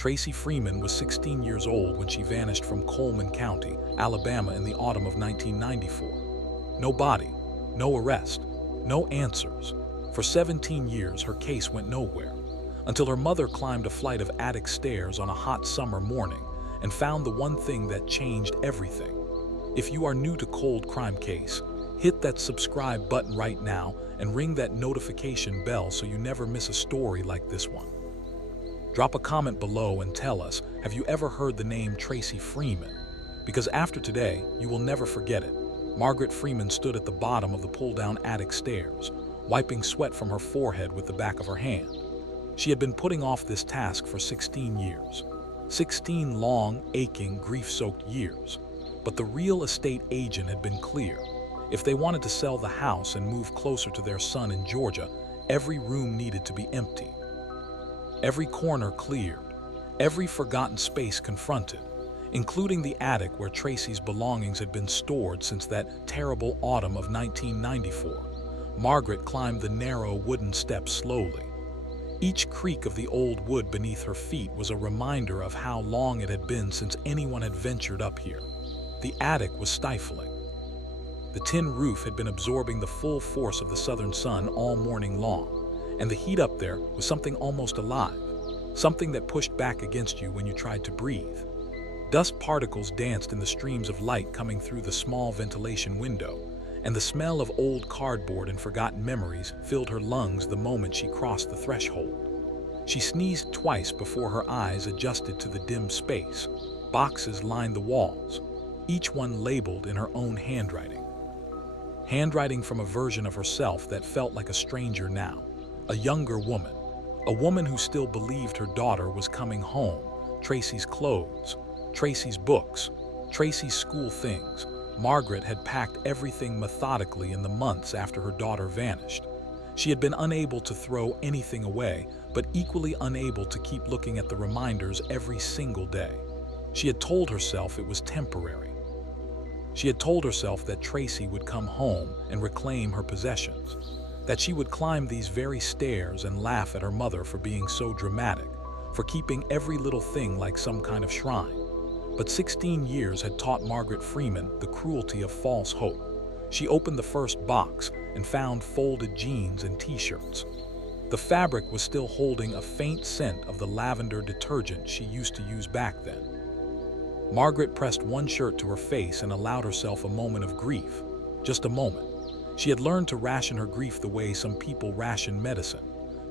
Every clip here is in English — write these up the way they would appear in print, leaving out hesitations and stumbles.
Tracy Freeman was 16 years old when she vanished from Coleman County, Alabama in the autumn of 1994. No body, no arrest, no answers. For 17 years, her case went nowhere, until her mother climbed a flight of attic stairs on a hot summer morning and found the one thing that changed everything. If you are new to Cold Crime Case, hit that subscribe button right now and ring that notification bell so you never miss a story like this one. Drop a comment below and tell us, have you ever heard the name Tracy Freeman? Because after today, you will never forget it. Margaret Freeman stood at the bottom of the pull-down attic stairs, wiping sweat from her forehead with the back of her hand. She had been putting off this task for 16 years. 16 long, aching, grief-soaked years. But the real estate agent had been clear. If they wanted to sell the house and move closer to their son in Georgia, every room needed to be empty. Every corner cleared, every forgotten space confronted, including the attic where Tracy's belongings had been stored since that terrible autumn of 1994. Margaret climbed the narrow wooden steps slowly. Each creak of the old wood beneath her feet was a reminder of how long it had been since anyone had ventured up here. The attic was stifling. The tin roof had been absorbing the full force of the southern sun all morning long, and the heat up there was something almost alive, something that pushed back against you when you tried to breathe. Dust particles danced in the streams of light coming through the small ventilation window, and the smell of old cardboard and forgotten memories filled her lungs the moment she crossed the threshold. She sneezed twice before her eyes adjusted to the dim space. Boxes lined the walls, each one labeled in her own handwriting. Handwriting from a version of herself that felt like a stranger now, a younger woman, a woman who still believed her daughter was coming home. Tracy's clothes, Tracy's books, Tracy's school things. Margaret had packed everything methodically in the months after her daughter vanished. She had been unable to throw anything away, but equally unable to keep looking at the reminders every single day. She had told herself it was temporary. She had told herself that Tracy would come home and reclaim her possessions, that she would climb these very stairs and laugh at her mother for being so dramatic, for keeping every little thing like some kind of shrine. But 16 years had taught Margaret Freeman the cruelty of false hope. She opened the first box and found folded jeans and t-shirts. The fabric was still holding a faint scent of the lavender detergent she used to use back then. Margaret pressed one shirt to her face and allowed herself a moment of grief. Just a moment. She had learned to ration her grief the way some people ration medicine.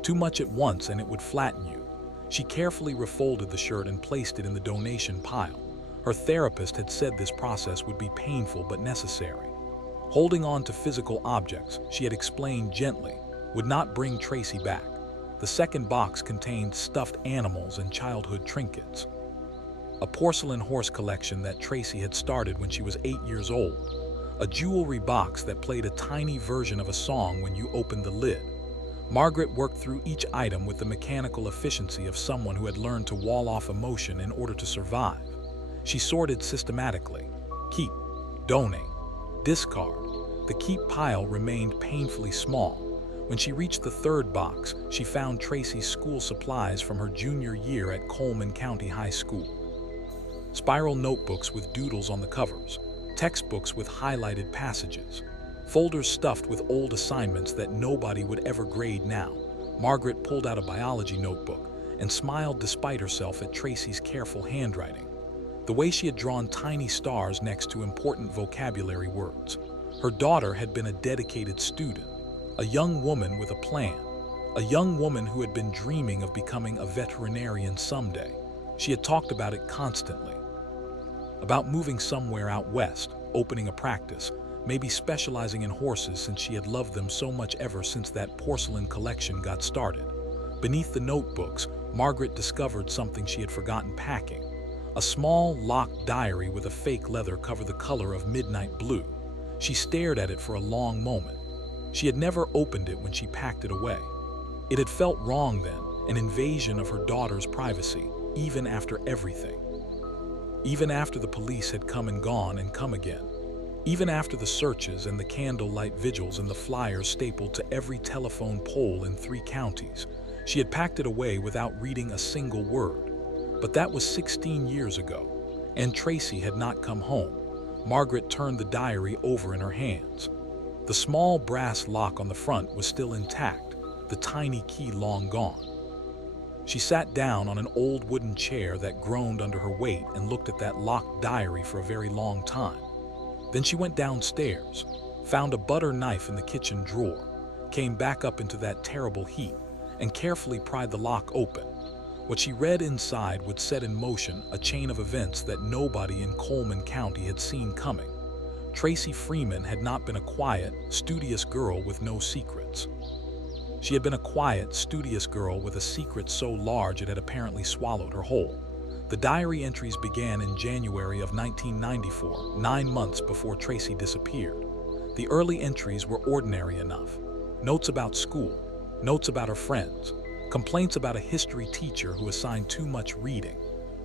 Too much at once and it would flatten you. She carefully refolded the shirt and placed it in the donation pile. Her therapist had said this process would be painful but necessary. Holding on to physical objects, she had explained gently, would not bring Tracy back. The second box contained stuffed animals and childhood trinkets. A porcelain horse collection that Tracy had started when she was 8 years old. A jewelry box that played a tiny version of a song when you opened the lid. Margaret worked through each item with the mechanical efficiency of someone who had learned to wall off emotion in order to survive. She sorted systematically. Keep, donate, discard. The keep pile remained painfully small. When she reached the third box, she found Tracy's school supplies from her junior year at Coleman County High School. Spiral notebooks with doodles on the covers, textbooks with highlighted passages, folders stuffed with old assignments that nobody would ever grade now. Margaret pulled out a biology notebook and smiled despite herself at Tracy's careful handwriting. The way she had drawn tiny stars next to important vocabulary words. Her daughter had been a dedicated student, a young woman with a plan, a young woman who had been dreaming of becoming a veterinarian someday. She had talked about it constantly. About moving somewhere out west, opening a practice, maybe specializing in horses since she had loved them so much ever since that porcelain collection got started. Beneath the notebooks, Margaret discovered something she had forgotten packing. A small, locked diary with a fake leather cover the color of midnight blue. She stared at it for a long moment. She had never opened it when she packed it away. It had felt wrong then, an invasion of her daughter's privacy, even after everything. Even after the police had come and gone and come again. Even after the searches and the candlelight vigils and the flyers stapled to every telephone pole in 3 counties, she had packed it away without reading a single word. But that was 16 years ago, and Tracy had not come home. Margaret turned the diary over in her hands. The small brass lock on the front was still intact, the tiny key long gone. She sat down on an old wooden chair that groaned under her weight and looked at that locked diary for a very long time. Then she went downstairs, found a butter knife in the kitchen drawer, came back up into that terrible heat, and carefully pried the lock open. What she read inside would set in motion a chain of events that nobody in Coleman County had seen coming. Tracy Freeman had not been a quiet, studious girl with no secrets. She had been a quiet, studious girl with a secret so large it had apparently swallowed her whole. The diary entries began in January of 1994, 9 months before Tracy disappeared. The early entries were ordinary enough. Notes about school, notes about her friends, complaints about a history teacher who assigned too much reading,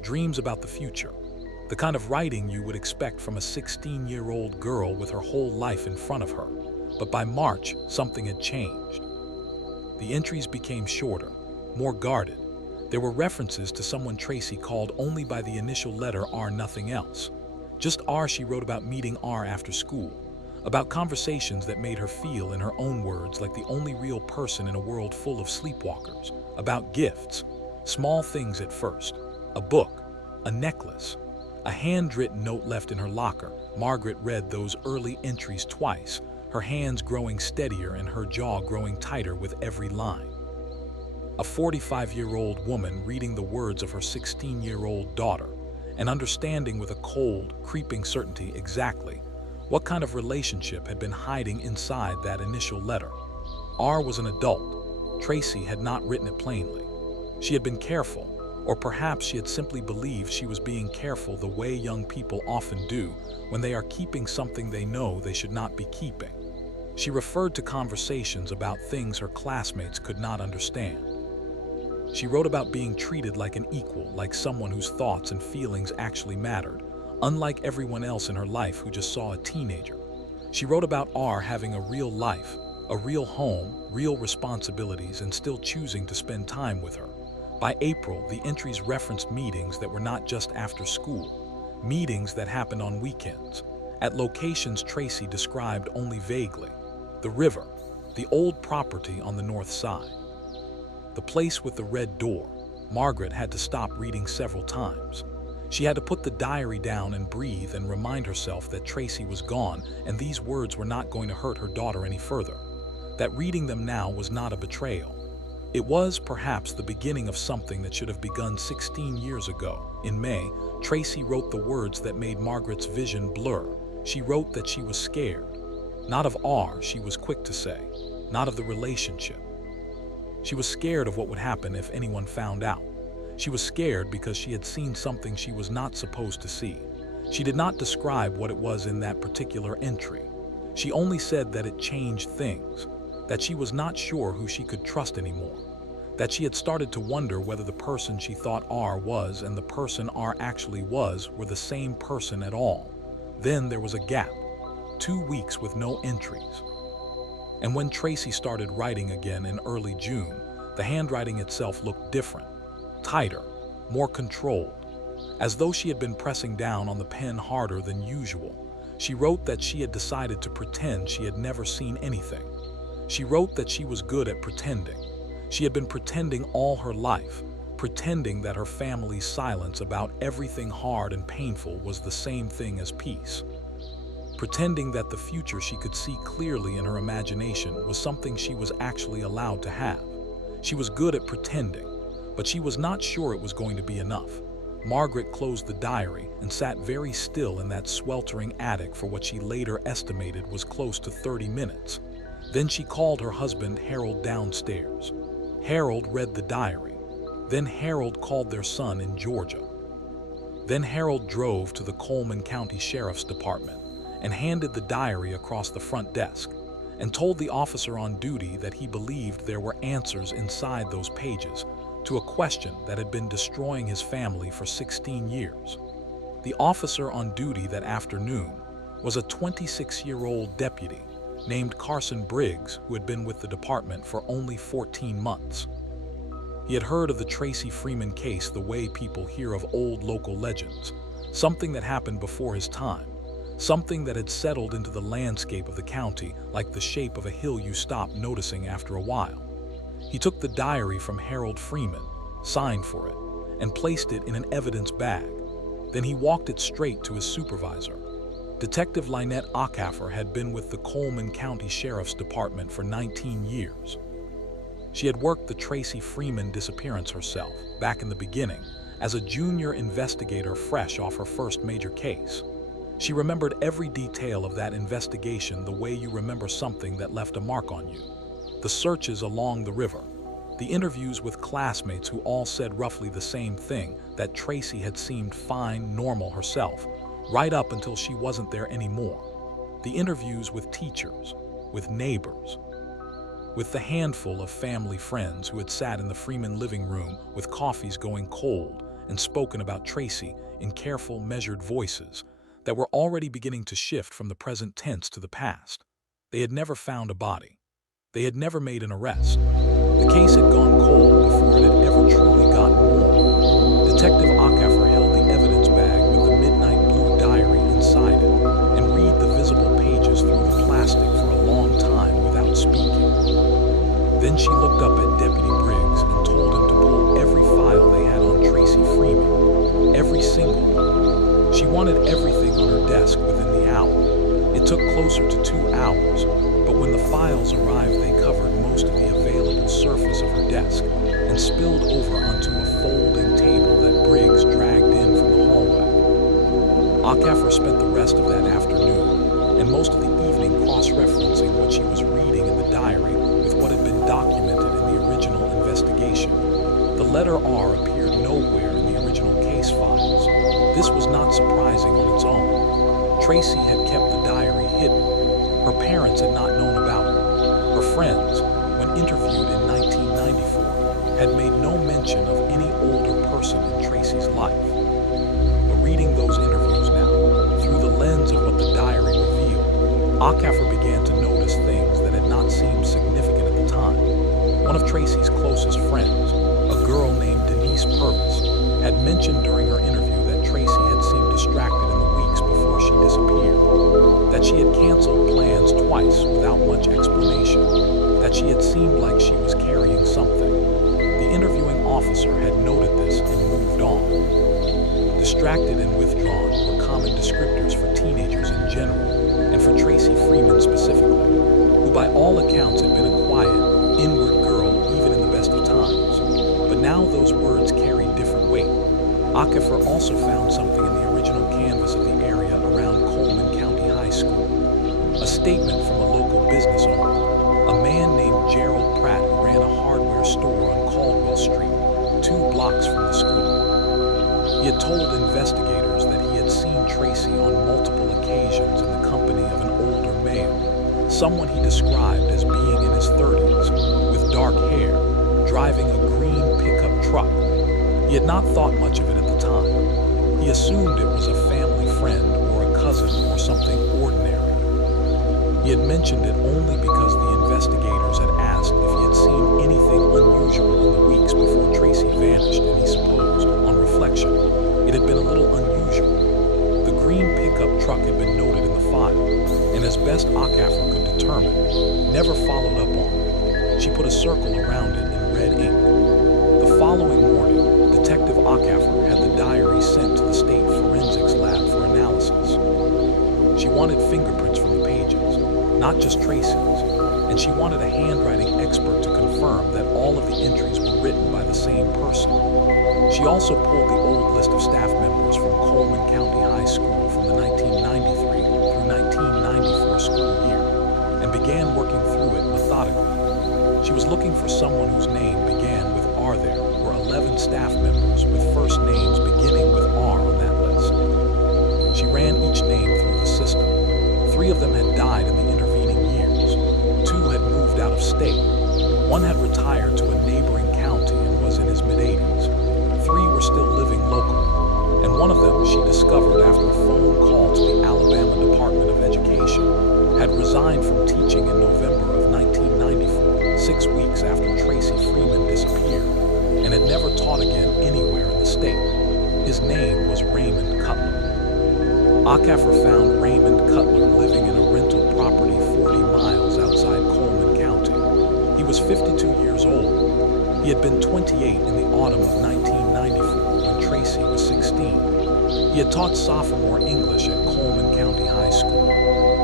dreams about the future. The kind of writing you would expect from a 16-year-old girl with her whole life in front of her. But by March, something had changed. The entries became shorter, more guarded. There were references to someone Tracy called only by the initial letter R, nothing else. Just R. She wrote about meeting R after school, about conversations that made her feel, in her own words, like the only real person in a world full of sleepwalkers, about gifts, small things at first, a book, a necklace, a handwritten note left in her locker. Margaret read those early entries twice, her hands growing steadier and her jaw growing tighter with every line. A 45-year-old woman reading the words of her 16-year-old daughter, and understanding with a cold, creeping certainty exactly what kind of relationship had been hiding inside that initial letter. R was an adult. Tracy had not written it plainly. She had been careful, or perhaps she had simply believed she was being careful the way young people often do when they are keeping something they know they should not be keeping. She referred to conversations about things her classmates could not understand. She wrote about being treated like an equal, like someone whose thoughts and feelings actually mattered, unlike everyone else in her life who just saw a teenager. She wrote about R having a real life, a real home, real responsibilities, and still choosing to spend time with her. By April, the entries referenced meetings that were not just after school, meetings that happened on weekends, at locations Tracy described only vaguely. The river, the old property on the north side. The place with the red door. Margaret had to stop reading several times. She had to put the diary down and breathe and remind herself that Tracy was gone and these words were not going to hurt her daughter any further. That reading them now was not a betrayal. It was perhaps the beginning of something that should have begun 16 years ago. In May, Tracy wrote the words that made Margaret's vision blur. She wrote that she was scared. Not of R, she was quick to say. Not of the relationship. She was scared of what would happen if anyone found out. She was scared because she had seen something she was not supposed to see. She did not describe what it was in that particular entry. She only said that it changed things, that she was not sure who she could trust anymore, that she had started to wonder whether the person she thought R was and the person R actually was were the same person at all. Then there was a gap, 2 weeks with no entries. And when Tracy started writing again in early June, the handwriting itself looked different, tighter, more controlled, as though she had been pressing down on the pen harder than usual. She wrote that she had decided to pretend she had never seen anything. She wrote that she was good at pretending. She had been pretending all her life, pretending that her family's silence about everything hard and painful was the same thing as peace. Pretending that the future she could see clearly in her imagination was something she was actually allowed to have. She was good at pretending, but she was not sure it was going to be enough. Margaret closed the diary and sat very still in that sweltering attic for what she later estimated was close to 30 minutes. Then she called her husband Harold downstairs. Harold read the diary. Then Harold called their son in Georgia. Then Harold drove to the Coleman County Sheriff's Department and handed the diary across the front desk and told the officer on duty that he believed there were answers inside those pages to a question that had been destroying his family for 16 years. The officer on duty that afternoon was a 26-year-old deputy named Carson Briggs, who had been with the department for only 14 months. He had heard of the Tracy Freeman case the way people hear of old local legends, something that happened before his time, something that had settled into the landscape of the county like the shape of a hill you stop noticing after a while. He took the diary from Harold Freeman, signed for it, and placed it in an evidence bag. Then he walked it straight to his supervisor. Detective Lynette Acaffer had been with the Coleman County Sheriff's Department for 19 years. She had worked the Tracy Freeman disappearance herself, back in the beginning, as a junior investigator fresh off her first major case. She remembered every detail of that investigation the way you remember something that left a mark on you. The searches along the river, the interviews with classmates who all said roughly the same thing, that Tracy had seemed fine, normal herself, right up until she wasn't there anymore. The interviews with teachers, with neighbors, with the handful of family friends who had sat in the Freeman living room with coffees going cold and spoken about Tracy in careful, measured voices that were already beginning to shift from the present tense to the past. They had never found a body. They had never made an arrest. The case had gone cold before it had ever truly gotten warm. Detective Acaffer held the evidence bag with the midnight blue diary inside it and read the visible pages through the plastic for a long time without speaking. Then she looked up at Deputy Briggs and told him to pull every file they had on Tracy Freeman, every single one. She wanted everything on her desk within the hour. It took closer to 2 hours, but when the files arrived, they covered most of the available surface of her desk and spilled over onto a folding table that Briggs dragged in from the hallway. Acaffer spent the rest of that afternoon and most of the evening cross-referencing what she was reading in the diary with what had been documented in the original investigation. The letter R appeared nowhere in the original case files. This was not surprising on its own. Tracy had kept the diary hidden. Her parents had not known about it. Her friends, when interviewed in 1994, had made no mention of any older person in Tracy's life. But reading those interviews now, through the lens of what the diary revealed, Acaffer began to notice things that had not seemed significant at the time. One of Tracy's closest friends, a girl named Denise Purvis, had mentioned during her interview that Tracy had seemed distracted in the weeks before she disappeared, that she had canceled plans twice without much explanation, that she had seemed like she was carrying something. The interviewing officer had noted this and moved on. Distracted and withdrawn were common descriptors for teenagers in general, and for Tracy Freeman specifically, who by all accounts had been a quiet, inward girl even in the best of times. But now those words carried different weight. Acaffer also found something in the original canvas of the area around Coleman County High School. A statement from a local business owner, a man named Gerald Pratt who ran a hardware store on Caldwell Street, 2 blocks from the school. He had told investigators that he had seen Tracy on multiple occasions in the company of an older male, someone he described as being in his 30s, with dark hair, driving a green pickup truck. He had not thought much of it at the time. He assumed it was a family friend or a cousin or something ordinary. He had mentioned it only because the investigators had asked if he had seen anything unusual in the weeks before Tracy vanished, and he supposed, on reflection, it had been a little unusual. The green pickup truck had been noted in the file, and as best Acaffer could determine, never followed up on. She put a circle around it in red ink. The following morning, Detective Acaffer had the diary sent to the state forensics lab for analysis. She wanted fingerprints from the pages, not just Tracy's, and she wanted a handwriting expert to confirm that all of the entries were written by the same person. She also pulled the old list of staff members from Coleman County High School from the 1993 through 1994 school year and began working through it methodically. She was looking for someone whose name began with R. There were 11 staff members with first names beginning with R on that list. She ran each name through the system. 3 of them had died in the intervening years. 2 had moved out of state. 1 had retired to a neighboring county and was in his mid-80s. 3 were still living locally, and one of them she discovered after a phone call to the Alabama Department of Education had resigned from teaching in November of 1994, 6 weeks after Tracy Freeman disappeared. and had never taught again anywhere in the state. His name was Raymond Cutler. Acafer found Raymond Cutler living in a rental property 40 miles outside Coleman County. He was 52 years old. He had been 28 in the autumn of 1994 when Tracy was 16. He had taught sophomore English at Coleman County High School.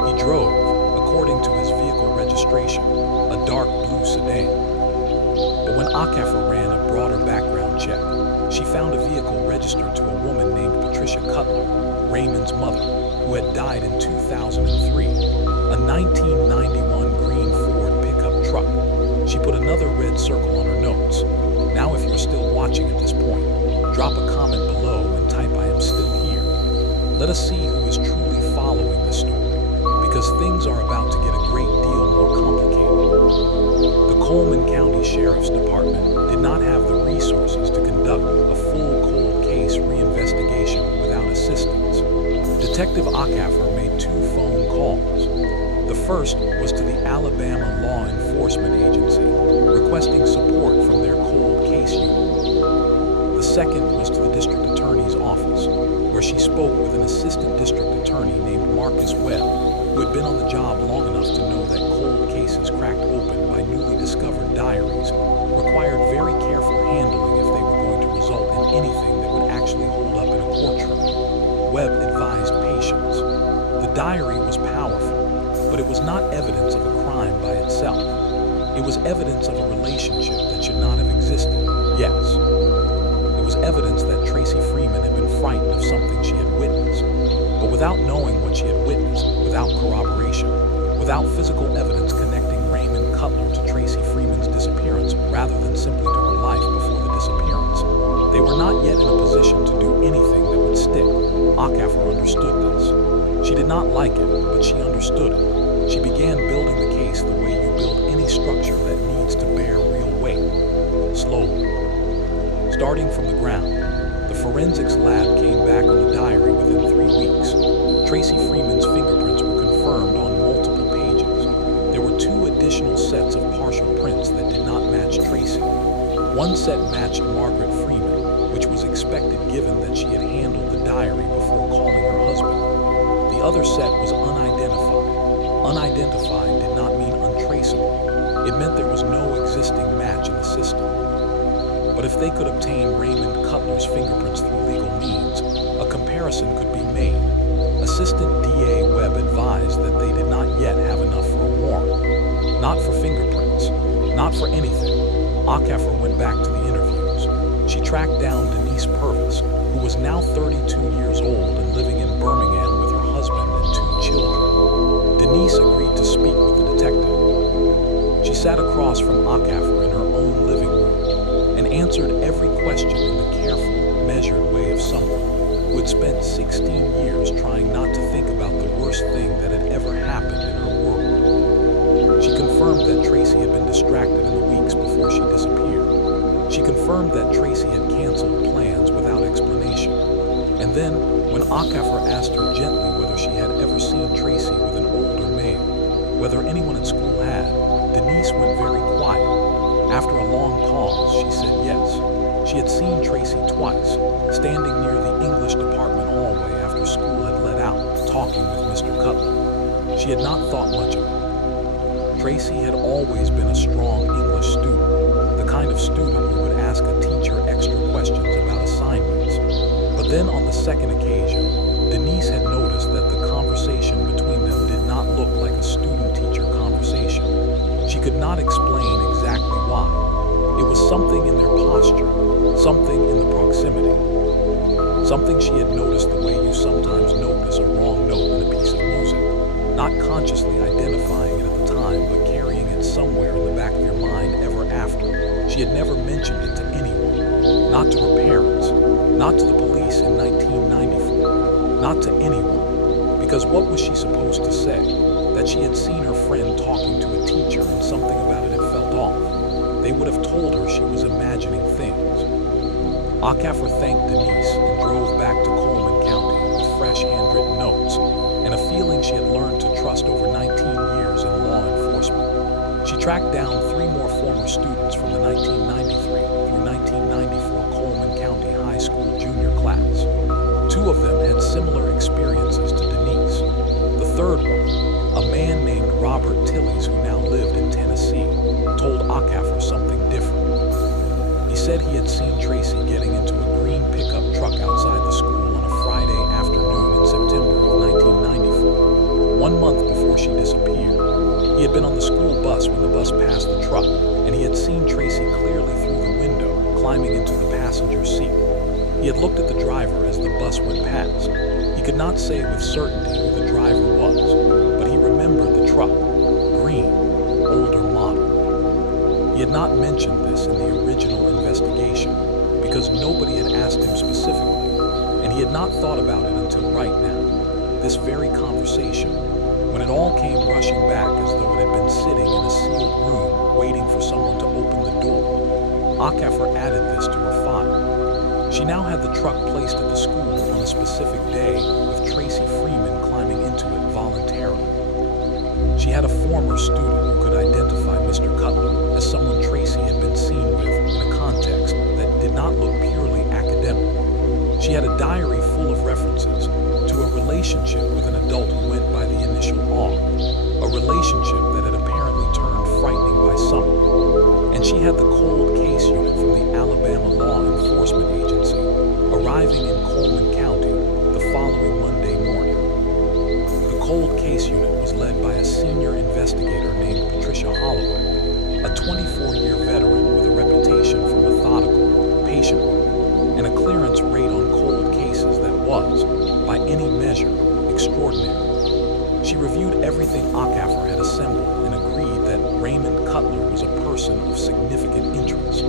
He drove, according to his vehicle registration, a dark blue sedan. But when Acafer ran a broader background check, she found a vehicle registered to a woman named Patricia Cutler, Raymond's mother, who had died in 2003, a 1991 green Ford pickup truck. She put another red circle on her notes. Now if you're still watching at this point, drop a comment below and type "I am still here." Let us see who is truly following this story, because things are about to get a great deal more complicated. The Coleman County Sheriff's Department did not have the resources to conduct a full cold case reinvestigation without assistance. Detective Acafer made 2 phone calls. The first was to the Alabama Law Enforcement Agency, requesting support from their cold case unit. The second was to the district attorney's office, where she spoke with an assistant district attorney named Marcus Webb, who had been on the job long enough to know that cold cases cracked open by newly discovered diaries required very careful handling if they were going to result in anything that would actually hold up in a courtroom. Webb advised patience. The diary was powerful, but it was not evidence of a crime by itself. It was evidence of a relationship that should not have existed. Yes, it was evidence that Tracy Freeman had been frightened of something she had witnessed. But without knowing what she had witnessed, without corroboration, without physical evidence connecting Raymond Cutler to Tracy Freeman's disappearance rather than simply to her life before the disappearance, they were not yet in a position to do anything that would stick. Acafer understood this. She did not like it, but she understood it. She began building the case the way you build any structure that needs to bear real weight. Slowly. Starting from the ground, the forensics lab came back on the diary within 3 weeks. Tracy Freeman's fingerprints were confirmed on multiple pages. There were 2 additional sets of partial prints that did not match Tracy. One set matched Margaret Freeman, which was expected given that she had handled the diary before calling her husband. The other set was unidentified. Unidentified did not mean untraceable. It meant there was no existing match in the system. But if they could obtain Raymond Cutler's fingerprints through legal means, a comparison could be made. Assistant DA Webb advised that they did not yet have enough for a warrant. Not for fingerprints. Not for anything. Acafer went back to the interviews. She tracked down Denise Purvis, who was now 32 years old and living in Birmingham with her husband and 2 children. Denise agreed to speak with the detective. She sat across from Acafer in her own living room and answered every question in the careful, measured way of someone who had spent 16 years trying not to think about the worst thing that had ever happened in her world. She confirmed that Tracy had been distracted in the weeks before she disappeared. She confirmed that Tracy had canceled plans without explanation. And then, when Acafer asked her gently whether she had ever seen Tracy with an older male, whether anyone at school had, Denise went very quiet. After a long pause, she said yes. She had seen Tracy twice, standing near the English department hallway after school had let out, talking with Mr. Cutler. She had not thought much of it. Tracy had always been a strong English student, the kind of student who would ask a teacher extra questions about assignments. But then on the second occasion, Denise had noticed that the conversation between them did not look like a student-teacher conversation. She could not explain exactly why. It was something in their posture, something in the proximity. Something she had noticed the way you sometimes notice a wrong note in a piece of music, not consciously identifying it at the time, but carrying it somewhere in the back of your mind ever after. She had never mentioned it to anyone, not to her parents, not to the police in 1994, not to anyone, because what was she supposed to say? That she had seen her friend talking to a teacher and something about it had felt off. They would have told her she was imagining things. Acafer thanked Denise and drove back to Coleman County with fresh handwritten notes and a feeling she had learned to trust over 19 years in law enforcement. She tracked down 3 more former students from the 1993 through 1990 said he had seen Tracy getting into a green pickup truck outside the school on a Friday afternoon in September of 1994, 1 month before she disappeared. He had been on the school bus when the bus passed the truck, and he had seen Tracy clearly through the window, climbing into the passenger seat. He had looked at the driver as the bus went past. He could not say with certainty who the driver was, but he remembered the truck, green, older model. He had not mentioned this in the original investigation because nobody had asked him specifically, and he had not thought about it until right now, this very conversation, when it all came rushing back as though it had been sitting in a sealed room waiting for someone to open the door. Akaffer added this to her file. She now had the truck placed at the school on a specific day with Tracy Freeman climbing into it voluntarily. She had a former student who could identify Mr. Cutler as someone Tracy had been seen with in a context that did not look purely academic. She had a diary full of references to a relationship with an adult who went by the initial R, a relationship that had apparently turned frightening by some. And she had the cold case unit from the Alabama Law Enforcement Agency arriving in Coleman County the following Monday morning. The cold case unit was led by a senior investigator named Patricia Holloway, a 24-year veteran with a reputation for methodical, patient work, and a clearance rate on cold cases that was, by any measure, extraordinary. She reviewed everything Akaffer had assembled and agreed that Raymond Cutler was a person of significant interest.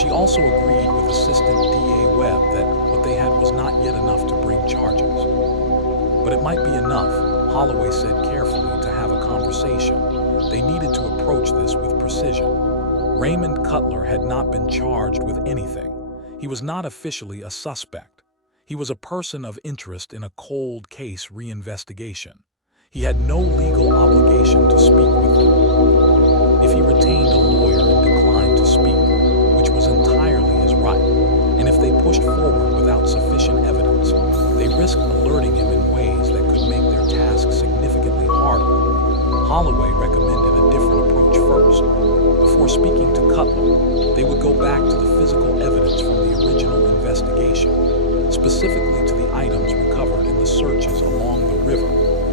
She also agreed with Assistant DA Webb that what they had was not yet enough to bring charges. But it might be enough, Holloway said carefully, to have a conversation. They needed to approach this with precision. Raymond Cutler had not been charged with anything. He was not officially a suspect. He was a person of interest in a cold case reinvestigation. He had no legal obligation to speak with them. If he retained a lawyer and declined to speak, which was entirely his right, and if they pushed forward without sufficient evidence, they risked alerting him in ways that could make their task significantly harder. Holloway recommended a different approach first. Before speaking to Cutler, they would go back to the physical evidence from the original investigation, specifically to the items recovered in the searches along the river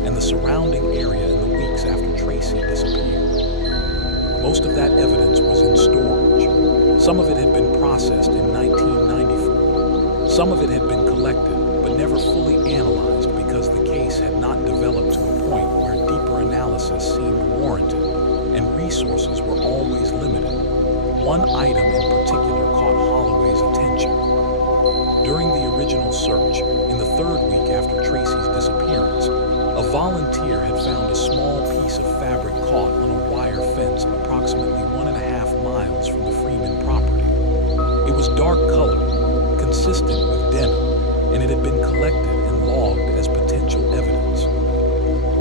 and the surrounding area in the weeks after Tracy disappeared. Most of that evidence was in storage. Some of it had been processed in 1994. Some of it had been collected, but never fully analyzed because the case had not developed to a point where deeper analysis seemed warranted, and resources were always limited. One item in particular caught Holloway's attention. During the original search, in the third week after Tracy's disappearance, a volunteer had found a small piece of fabric caught on a wire fence approximately 1.5 miles from the Freeman property. It was dark colored, consistent with denim, and it had been collected and logged as potential evidence.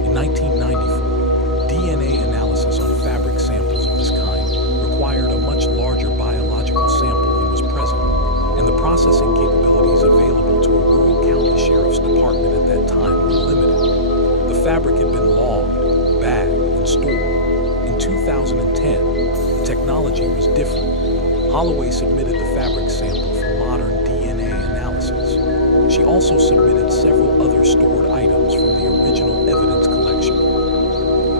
In 1994, DNA analysis on fabric samples of this kind required a much larger biological sample than was present, and the processing capabilities available to a rural county sheriff's department at that time were limited. The fabric had been logged, bagged, and stored. In 2010, the technology was different. Holloway submitted the fabric sample for modern DNA analysis. She also submitted several other stored items from the original evidence collection.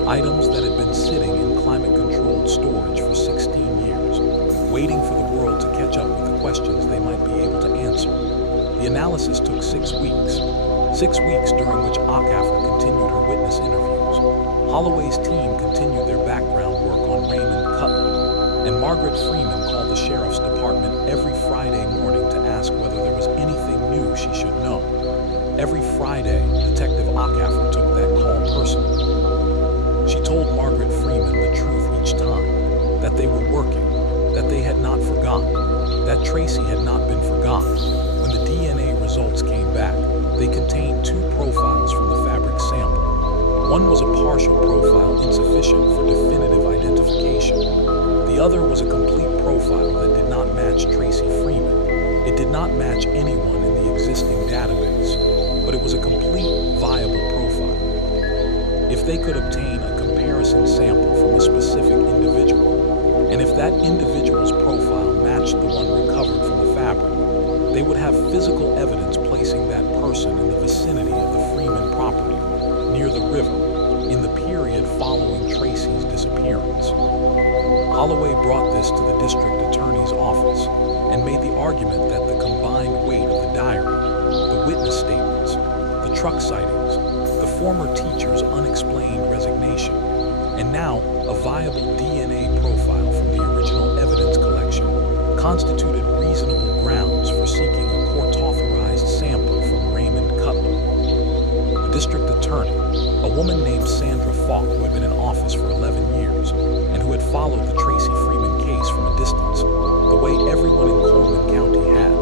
Items that had been sitting in climate-controlled storage for 16 years, waiting for the world to catch up with the questions they might be able to answer. The analysis took 6 weeks. 6 weeks during which Akaffer continued her witness interviews. Holloway's team continued their background work on Raymond Cutler, and Margaret Freeman called the sheriff's department every Friday morning to ask whether there was anything new she should know. Every Friday, Detective Akaffer took that call personally. She told Margaret Freeman the truth each time, that they were working, that they had not forgotten, that Tracy had not been forgotten. When the DNA results came back, they contained 2 profiles from the fabric sample. One was a partial profile insufficient for definitive identification. The other was a complete profile that did not match Tracy Freeman. It did not match anyone in the existing database, but it was a complete, viable profile. If they could obtain a comparison sample from a specific individual, and if that individual's profile matched matched the one recovered from the fabric, they would have physical evidence placing that person in the vicinity of the Freeman property, near the river, in the period following Tracy's disappearance. Holloway brought this to the district attorney's office and made the argument that the combined weight of the diary, the witness statements, the truck sightings, the former teacher's unexplained resignation, and now a viable DNA profile from the original evidence collection constituted reasonable grounds for seeking a court-authorized sample from Raymond Cutler. The district attorney, a woman named Sandra Falk, who had been in office for 11 years and who had followed the Tracy Freeman case from a distance, the way everyone in Coleman County had,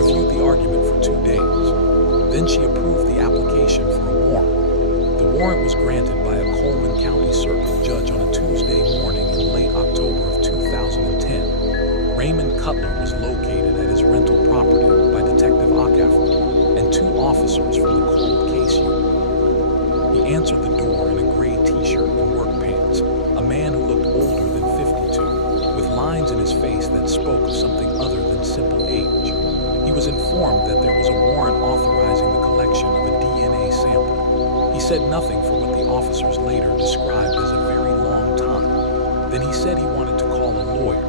reviewed the argument for 2 days. Then she approved the application for a warrant. The warrant was granted by a Coleman County circuit judge on a Tuesday morning in late October of 2010. Raymond Cutler was located at his rental property by Detective Acaffer and 2 officers from the cold case unit. He answered the door in a gray t-shirt and work pants, a man who looked older than 52, with lines in his face that spoke of something other than simple age. He was informed that there was a warrant authorizing the collection of a DNA sample. He said nothing for what the officers later described as a very long time. Then he said he wanted to call a lawyer.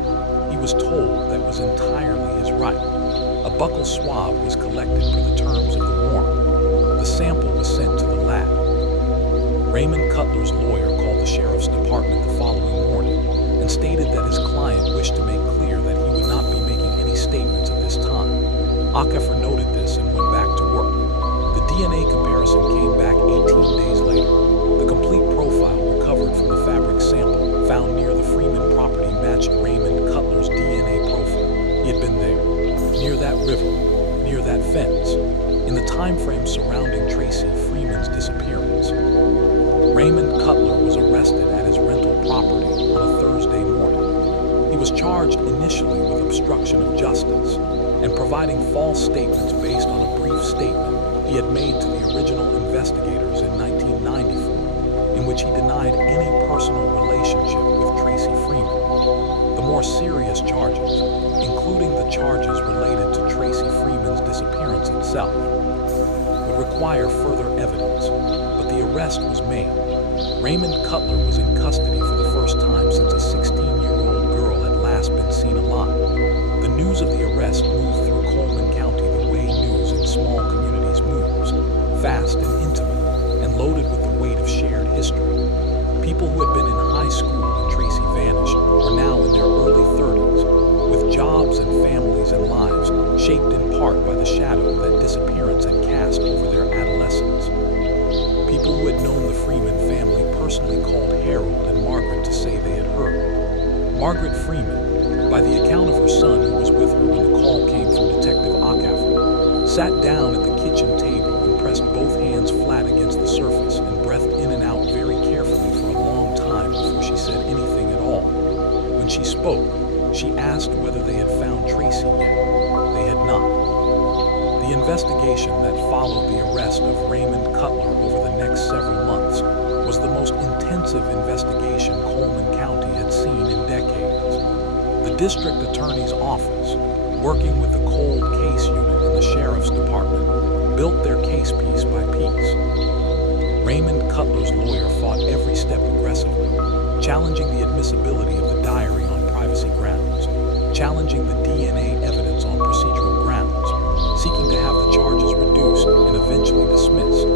He was told that was entirely his right. A buccal swab was collected per the terms of the warrant. The sample was sent to the lab. Raymond Cutler's lawyer called the sheriff's department the following morning and stated that his client wished to make clear that he would not be making any statements at this time. Acaffer noted this and went back to work. The DNA comparison came back 18 days later. The complete profile recovered from the fabric sample found near the Freeman property matched Raymond Cutler's DNA profile. He had been there, near that river, near that fence, in the time frame surrounding Tracy Freeman's disappearance. Raymond Cutler was arrested at his rental property on a Thursday morning. He was charged initially with obstruction of justice and providing false statements based on a brief statement he had made to the original investigators in 1994, in which he denied any personal relationship with Tracy Freeman. The more serious charges, including the charges related to Tracy Freeman's disappearance itself, would require further evidence, but the arrest was made. Raymond Cutler was in custody for the first time since a 16-year-old girl had last been seen alive. The news of the arrest moved through Coleman County the way news in small communities moves, fast and intimate, and loaded with the weight of shared history. People who had been in high school when Tracy vanished were now in their early 30s, with jobs and families and lives shaped in part by the shadow that disappearance had cast over their adolescence. People who had known the Freeman family personally called Harold and Margaret to say they had heard. Margaret Freeman, by the account of her son who was with her when the call came from Detective Acaffer, sat down at the kitchen table and pressed both hands flat against the surface and breathed in and out very carefully for a long time before she said anything at all. When she spoke, she asked whether they had found Tracy yet. They had not. The investigation that followed the arrest of Raymond Cutler over the next several months was the most intensive investigation Coleman County had seen in decades. The district attorney's office, working with the cold case unit in the sheriff's department, built their case piece by piece. Raymond Cutler's lawyer fought every step aggressively, challenging the admissibility of the diary on privacy grounds, challenging the DNA evidence on procedural grounds, seeking to have the charges reduced and eventually dismissed.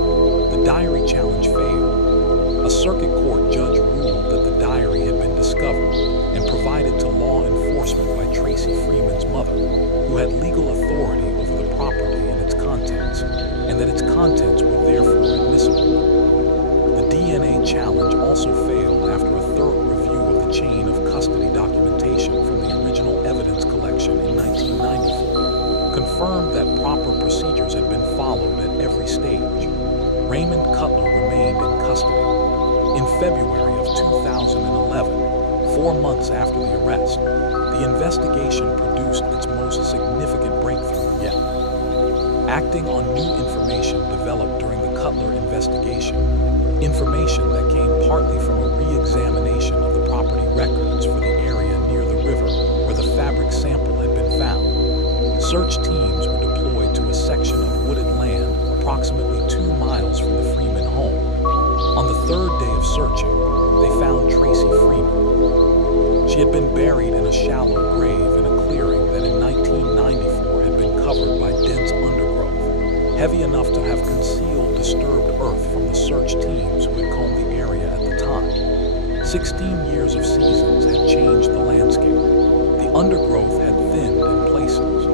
The diary challenge failed. A circuit court judge ruled that the diary had been discovered and provided to law enforcement by Tracy Freeman's mother, who had legal authority over the property and its contents, and that its contents were therefore admissible. The DNA challenge also failed after a thorough review of the chain of custody documentation from the original evidence collection in 1994 confirmed that proper procedures had been followed at every stage. Raymond Cutler remained in custody. In February of 2011, 4 months after the arrest, the investigation produced its most significant breakthrough yet. Acting on new information developed during the Cutler investigation, information that came partly from a re-examination of the property records for the area near the river where the fabric sample had been found. Search teams were deployed to a section of wooded land approximately 2 miles from the Freeman home. On the third day of searching, they found Tracy Freeman. She had been buried in a shallow grave in a clearing that in 1994 had been covered by dense undergrowth, heavy enough to have concealed disturbed earth from the search teams who had combed the area at the time. 16 years of seasons had changed the landscape. The undergrowth had thinned in places,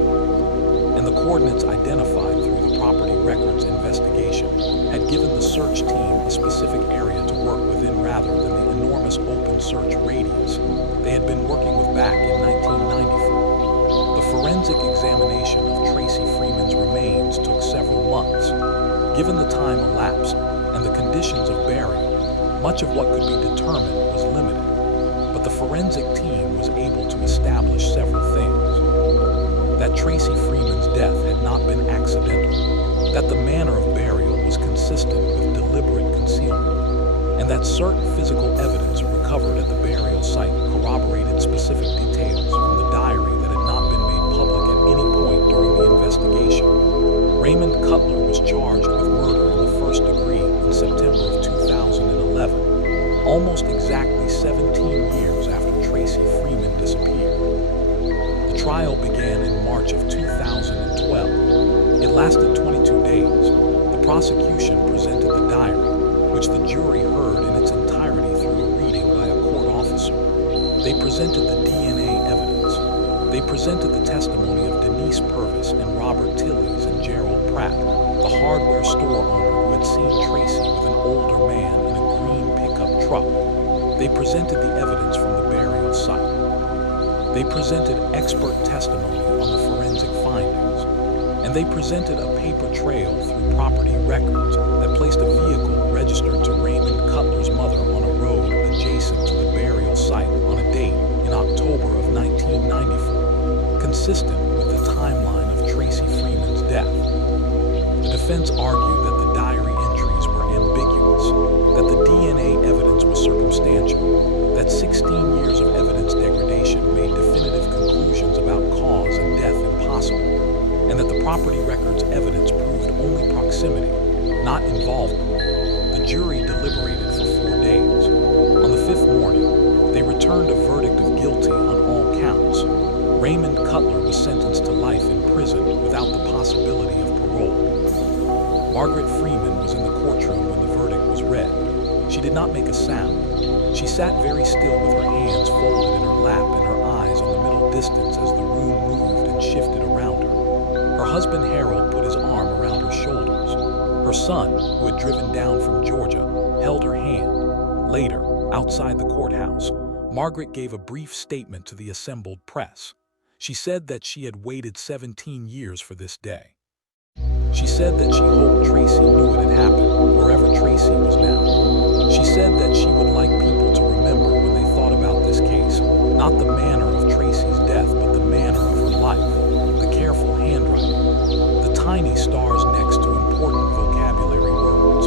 and the coordinates identified through the property records investigation had given the search team a specific area to work within rather than the enormous open search radius they had been working with back in 1994. The forensic examination of Tracy Freeman's remains took several months. Given the time elapsed and the conditions of burial, much of what could be determined was limited, but the forensic team was able to establish several things. That Tracy Freeman's death had not been accidental, that the manner of burial was consistent with deliberate concealment, and that certain physical evidence recovered at the burial site corroborated specific details from the diary that had not been made public at any point during the investigation. Raymond Cutler was charged with murder in the first degree in September of 2011, almost exactly 17 years after Tracy Freeman disappeared. The trial began in March of 2012. It lasted 22 days. The prosecution presented the diary, which the jury heard in its entirety through a reading by a court officer. They presented the DNA evidence. They presented the testimony of Denise Purvis and Robert Tillies and Gerald Pratt, the hardware store owner who had seen Tracy with an older man in a green pickup truck. They presented the evidence from the burial site. They presented expert testimony on the forensic findings, and they presented a paper trail through property records that placed a vehicle registered to Raymond Cutler's mother on a road adjacent to the burial site on a date in October of 1994, consistent with the timeline of Tracy Freeman's death. The defense argued that the diary entries were ambiguous, that the DNA evidence was circumstantial, that 16 years of evidence degradation made definitive conclusions about cause and death impossible, and that the property records evidence proved only proximity, not involvement. The jury deliberated for 4 days. On the 5th morning, they returned a verdict of guilty on all counts. Raymond Cutler was sentenced to life in prison without the possibility of parole. Margaret Freeman was in the courtroom when the verdict was read. She did not make a sound. She sat very still with her hands folded in her lap and her eyes on the middle distance as the room moved and shifted around her. Her husband Harold put his arm around her shoulders. Her son, who had driven down from Georgia, held her hand. Later, outside the courthouse, Margaret gave a brief statement to the assembled press. She said that she had waited 17 years for this day. She said that she hoped Tracy knew what had happened, wherever Tracy was now. She said that she would like people to remember when they thought about this case, not the manner of Tracy's death, but the manner of her life, the careful handwriting, the tiny stars next to important vocabulary words,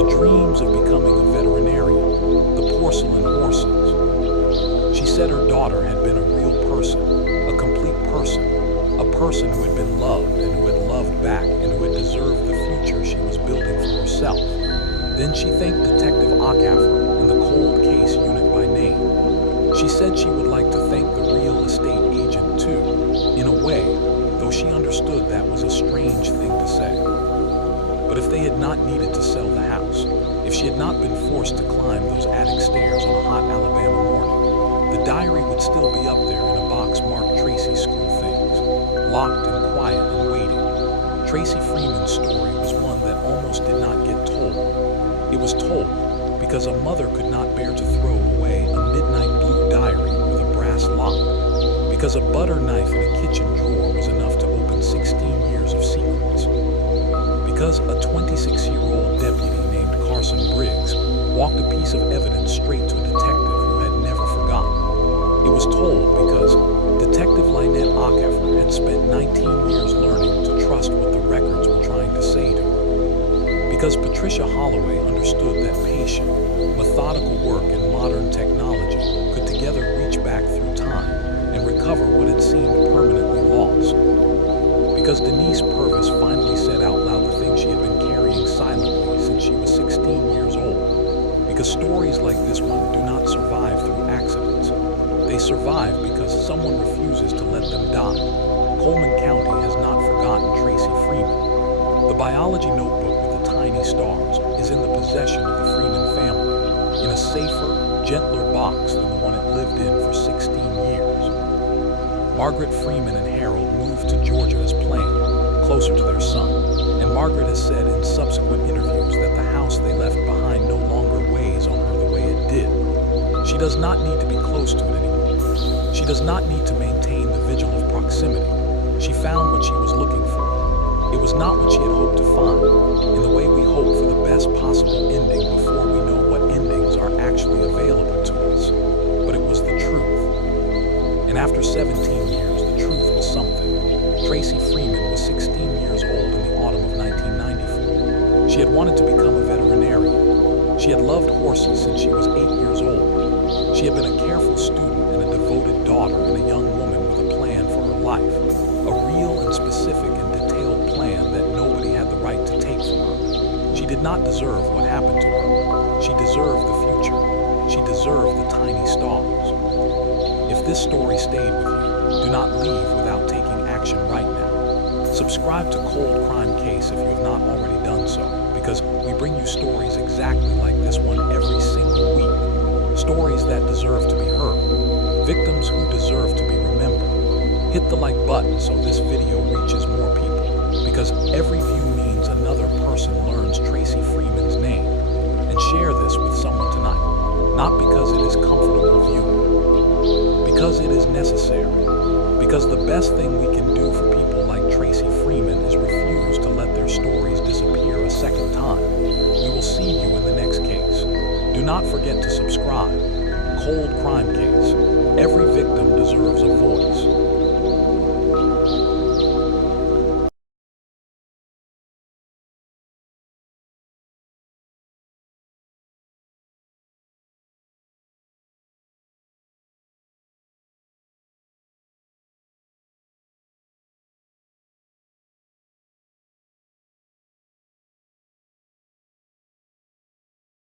the dreams of becoming a veterinarian, the porcelain horses. She said her daughter had been a real person, a complete person, a person who had been loved and who had loved back and who had deserved the future she was building for herself. Then she thanked Detective Acaffer and the cold case unit by name. She said she would like to thank the real estate agent too, in a way, though she understood that was a strange thing to say. But if they had not needed to sell the house, if she had not been forced to climb those attic stairs on a hot Alabama morning, the diary would still be up there in a box marked Tracy School Things, locked and quiet and waiting. Tracy Freeman's story was one that almost did not get told. It was told because a mother could not bear to throw away a midnight blue diary with a brass lock, because a butter knife in a kitchen drawer was enough to open 16 years of secrets, because a 26-year-old deputy named Carson Briggs walked a piece of evidence straight to a detective who had never forgotten. It was told because Detective Lynette Acaffer had spent 19 years learning to trust what the records were trying to say to her. Because Patricia Holloway understood that patient, methodical work and modern technology could together reach back through time and recover what had seemed permanently lost. Because Denise Purvis finally said out loud the things she had been carrying silently since she was 16 years old. Because stories like this one do not survive through accidents. They survive because someone refuses to let them die. Coleman County has not forgotten Tracy Freeman. The biology notebook with the tiny stars is in the possession of the Freeman family, in a safer, gentler box than the one it lived in for 16 years. Margaret Freeman and Harold moved to Georgia as planned, closer to their son, and Margaret has said in subsequent interviews that the house they left behind no longer weighs on her the way it did. She does not need to be close to it anymore. She does not need to maintain the vigil of proximity. She found what she was looking for. It was not what she had hoped to find, in the way we hope for the best possible ending before we know what endings are actually available to us. But it was the truth. And after 17 years, the truth was something. Tracy Freeman was 16 years old in the autumn of 1994. She had wanted to become a veterinarian. She had loved horses since she was 8 years old. She had been a careful student and a devoted daughter and a young woman with a plan for her life. A real and specific and detailed plan that nobody had the right to take from her. She did not deserve what happened to her. She deserved the future. She deserved the tiny stars. If this story stayed with you, do not leave without taking action right now. Subscribe to Cold Crime Case if you have not already done so, because we bring you stories exactly like this one every single week. Stories that deserve to be heard. Victims who deserve to be remembered. Hit the like button so this video reaches more people, because every view means another person learns Tracy Freeman's name. And share this with someone tonight, not because it is comfortable viewing, because it is necessary, because the best thing we can do for people like Tracy Freeman is refuse to let their stories disappear a second time. We will see you in the next case. Do not forget to subscribe. Cold Crime Case. Every victim deserves